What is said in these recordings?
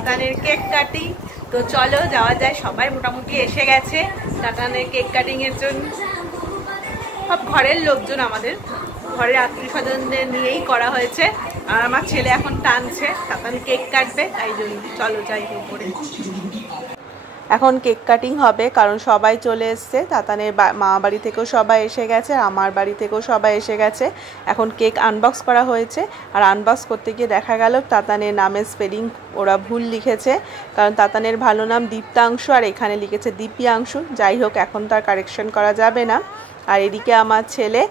তাতানের cake cutting. তো চলো যাওয়া যায়, সবাই মোটামুটি এসে গেছে তাতানের কেক কাটিং এর জন্য। সব ঘরের লোকজন, আমাদের ঘরের আত্মীয় স্বজনদের নিয়েই করা হয়েছে। আর আমার ছেলে এখন টানছে, তাতান কেক কাটবে, তাই জন্য চলো যাই উপরে। এখন কেক কাটিং হবে, কারণ সবাই চলে এসছে। তাতানের মা বাড়ি থেকেও সবাই এসে গেছে, আমার বাড়ি থেকেও সবাই এসে গেছে। এখন কেক আনবক্স করা হয়েছে, আর আনবক্স করতে গিয়ে দেখা গেল তাতানের নামের স্পেলিং ওরা ভুল লিখেছে। কারণ তাতানের ভালো নাম দীপ্তাংশু, আর এখানে লিখেছে দীপিয়াংশু। যাই হোক, এখন তার কারেকশন করা যাবে না। আর এদিকে আমার ছেলে,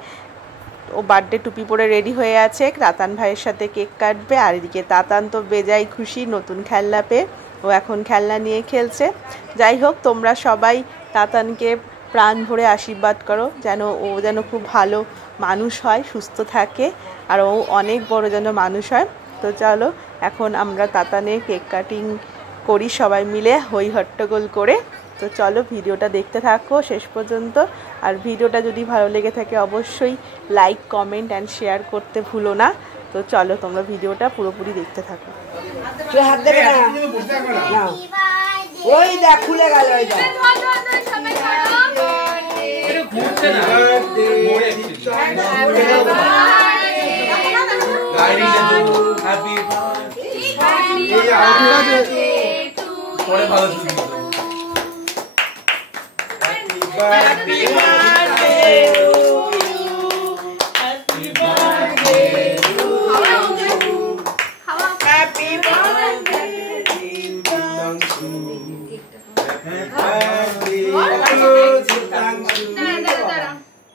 ও বার্থডে টুপি পরে রেডি হয়ে আছে, তাতান ভাইয়ের সাথে কেক কাটবে। আর এদিকে তাতান তো বেজায় খুশি নতুন খেলনা পেয়ে, ও এখন খেলনা নিয়ে খেলছে। যাই হোক, তোমরা সবাই তাতানকে প্রাণ ভরে আশীর্বাদ করো, ও যেন খুব ভালো মানুষ হয়, সুস্থ থাকে, আর ও অনেক বড় যেন মানুষ হয়। তো চলো এখন আমরা তাতানের কেক কাটিং করি সবাই মিলে হই হট্টগোল করে। তো চলো ভিডিওটা দেখতে থাকো শেষ পর্যন্ত। আর ভিডিওটা যদি ভালো লেগে থাকে অবশ্যই লাইক, কমেন্ট অ্যান্ড শেয়ার করতে ভুলো না। তো চলো তোমরা ভিডিওটা পুরোপুরি দেখতে থাকো। ওই দেখ খুলে গেল, ওই দেখ Happy birthday to you. Happy birthday to you. Happy birthday Diptangshu. Happy birthday Diptangshu.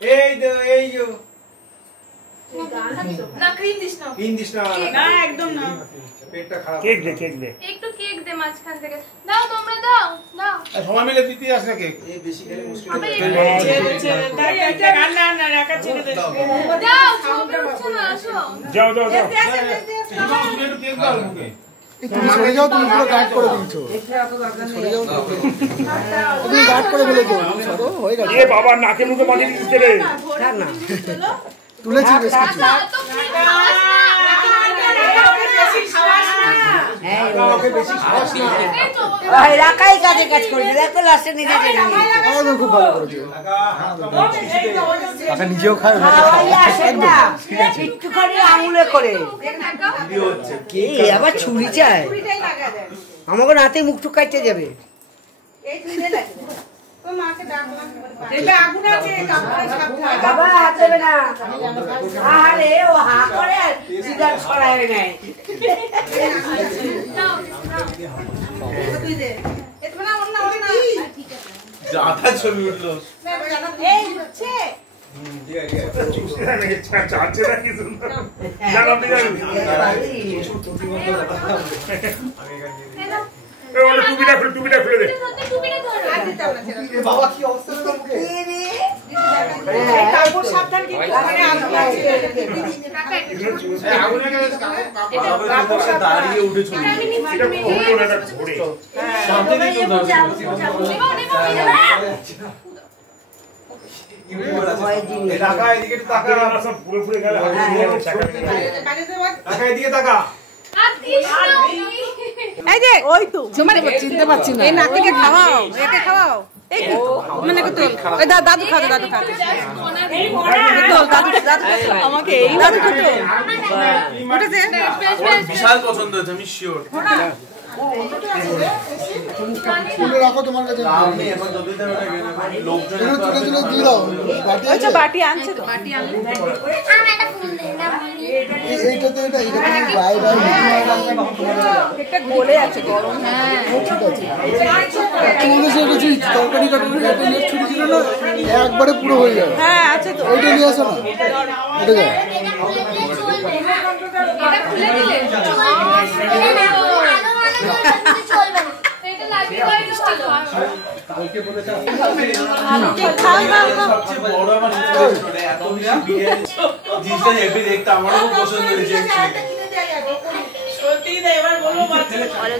Hey yo. না ক্রিম দিস না। ক্রিম দিস না। না একদম না। পেটটা খারাপ। কেক দে একটু কেক দে মাঝখান থেকে। দাও তোমরা দাও। সবাই মিলে দিতে আসে না কেক। এই বেশি খেলে মুশকিল হবে। তাই একটা না রাখা ছেড়ে দে। দাও ছবি উঠছে না, আসো। যাও একটু কেক দাও মুখে। তুমি সরে যাও, তুমি পুরো গার্ড করে দিয়েছো। সরে যাও, তুমি গার্ড করে ফেলেছো। সরো, হয়ে গেছে। এ বাবা নাকে মুখে মাটি দিতে রে। না তুলেছি বেশ কিছু। রাখাই কাজে কাজ করেছে, দেখো লাস্টে নিজে আমাদের খুব ভালো করেছে। টাকা নিজেও খায়, একটুখানি আঙুলে করে আবার ছুরি চায়। আমাকে রাতে মুখ টুক কাটতে যাবে। বাবা হাত দেবে না, আরে ও হা করে সিগারেট ছড়ায় নেয়। আধা ছবি উঠলো। টুপিটা খুলে দে। বাবা কি অবস্থা মুখে? কাপড় সাবধান কিন্তু দাঁড়িয়ে উঠে ছবি। টাকা এদিকে টাকা সব পুরো পুরো গেল। টাকা এদিকে টাকা। এই যে ওই তো চিনতে পারছি না। এই নাতিকে খাওয়াও, একে খাওয়াও। এই তো মানে কত ওই দাদু খাও, দাদু খাও। দাদু আমাকে এই দাদু কত উঠেছে, বিশাল পছন্দ হয়েছে, আমি শিওর। রাখো তোমার কাছে। আমি এখন যদি লোকজন তুলে দিয়ে দাও। আচ্ছা বাটি আনছে তো, বাটি আনলে এইটা তো এটা বাইরে একটা গলে আছে গরম। ঠিক আছে। তরকারি কাটানোর ছুটি ছিল না, একবারে পুরো হয়ে যাবে। হ্যাঁ আছে তো, ওইটা নিয়ে আসো না, এটা যাও।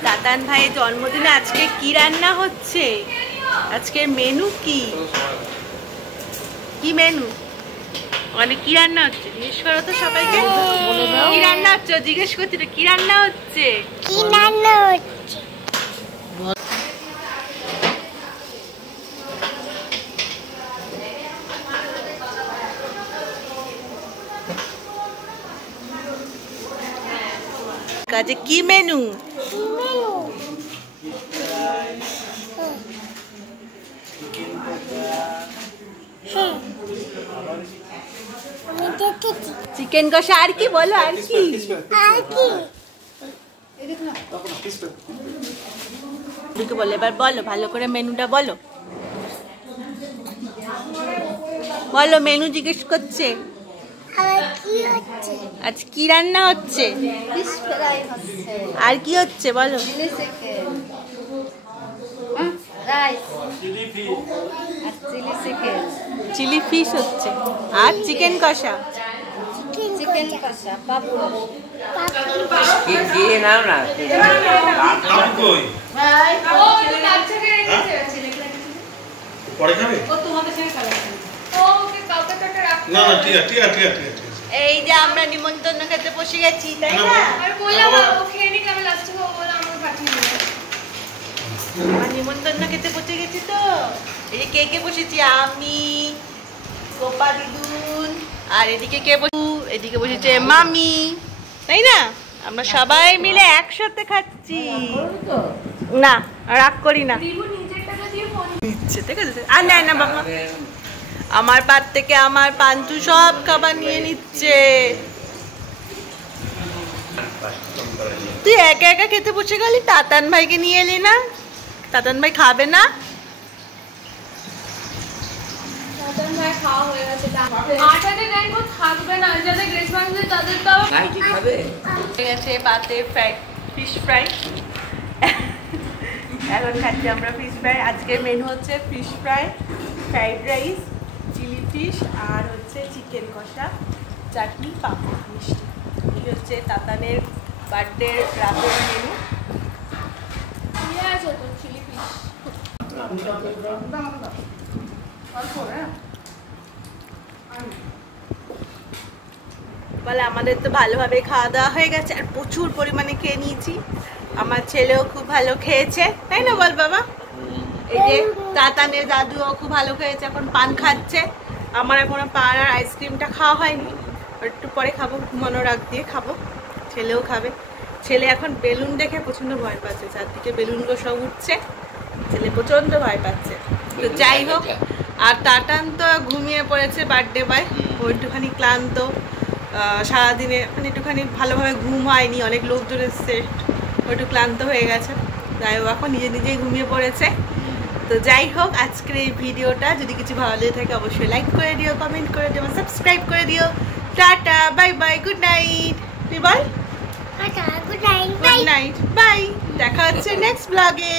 তাতান ভাইয়ের জন্মদিনে আজকে কি রান্না হচ্ছে? আজকের মেনু কি কি মেনু? মানে কি রান্না হচ্ছে জিজ্ঞেস করো তো সবাইকে। কি রান্না হচ্ছে জিজ্ঞেস করছি, কি রান্না হচ্ছে? কি রান্না হচ্ছে? আজকে কি মেনু? চিকেন কষা আর কি বলো আর কি? বলো এবার বলো ভালো করে মেনুটা বলো। বলো মেনু জিজ্ঞেস করছে। আজ কি রান্না হচ্ছে? আর কি হচ্ছে বলো? চিলি ফিশ হচ্ছে আর চিকেন কষা। এই যে আমরা নিমন্ত্রণ খেতে বসে গেছি তাই না? আমরা নিমন্ত্রণ খেতে বসে গেছি তো। এই যে কে কে বসেছি, আমি, গোপা দিদুন, আর এদিকে কে এদিকে বসেছে মামি, তাই না? আমরা সবাই মিলে একসাথে খাচ্ছি। না রাগ করি না, ঠিক আছে? আর নেয় না বাবা, আমার পাত থেকে আমার পান্টু সব খাবার নিয়ে নিচ্ছে। তুই একা একা খেতে বসে গেলি, তাতান ভাইকে নিয়ে এলি না? তাতান ভাই খাবে না? ফিশ ফ্রাই এখন খাচ্ছি আমরা ফিশ ফ্রাই। আজকের মেনু হচ্ছে fish fry, fried rice, chili fish আর হচ্ছে চিকেন কষা, চাটনি, পাঁপড়, মিষ্টি। এই হচ্ছে তাতানের বার্থডে রাতের মেনু। বলে আমাদের তো ভালোভাবে খাওয়া দাওয়া হয়ে গেছে আর প্রচুর পরিমাণে খেয়ে নিয়েছি। আমার ছেলেও খুব ভালো খেয়েছে, তাই না বল বাবা? এই যে তাতানের দাদুও খুব ভালো খেয়েছে, এখন পান খাচ্ছে। আমার এখনো পান আর আইসক্রিমটা খাওয়া হয়নি, একটু পরে খাবো, ঘুমানোর আগ দিয়ে খাবো। ছেলেও খাবে। ছেলে এখন বেলুন দেখে প্রচন্ড ভয় পাচ্ছে, চারদিকে বেলুনগুলো সব উঠছে, ছেলে প্রচন্ড ভয় পাচ্ছে। তো যাই হোক, আর তাতান তো ঘুমিয়ে পড়েছে বার্থডে বয়, ও একটুখানি ক্লান্ত, সারাদিনে মানে একটুখানি ভালোভাবে ঘুম হয়নি, অনেক লোকজন এসছে, ও একটু ক্লান্ত হয়ে গেছে। যাই হোক এখন নিজে নিজেই ঘুমিয়ে পড়েছে। তো যাই হোক, আজকের এই ভিডিওটা যদি কিছু ভালো লেগে থাকে অবশ্যই লাইক করে দিও, কমেন্ট করে দিও, সাবস্ক্রাইব করে দিও। Tata, bye bye, good night. তুই বল গুড নাইট, বাই। দেখা হচ্ছে নেক্সট ব্লগে।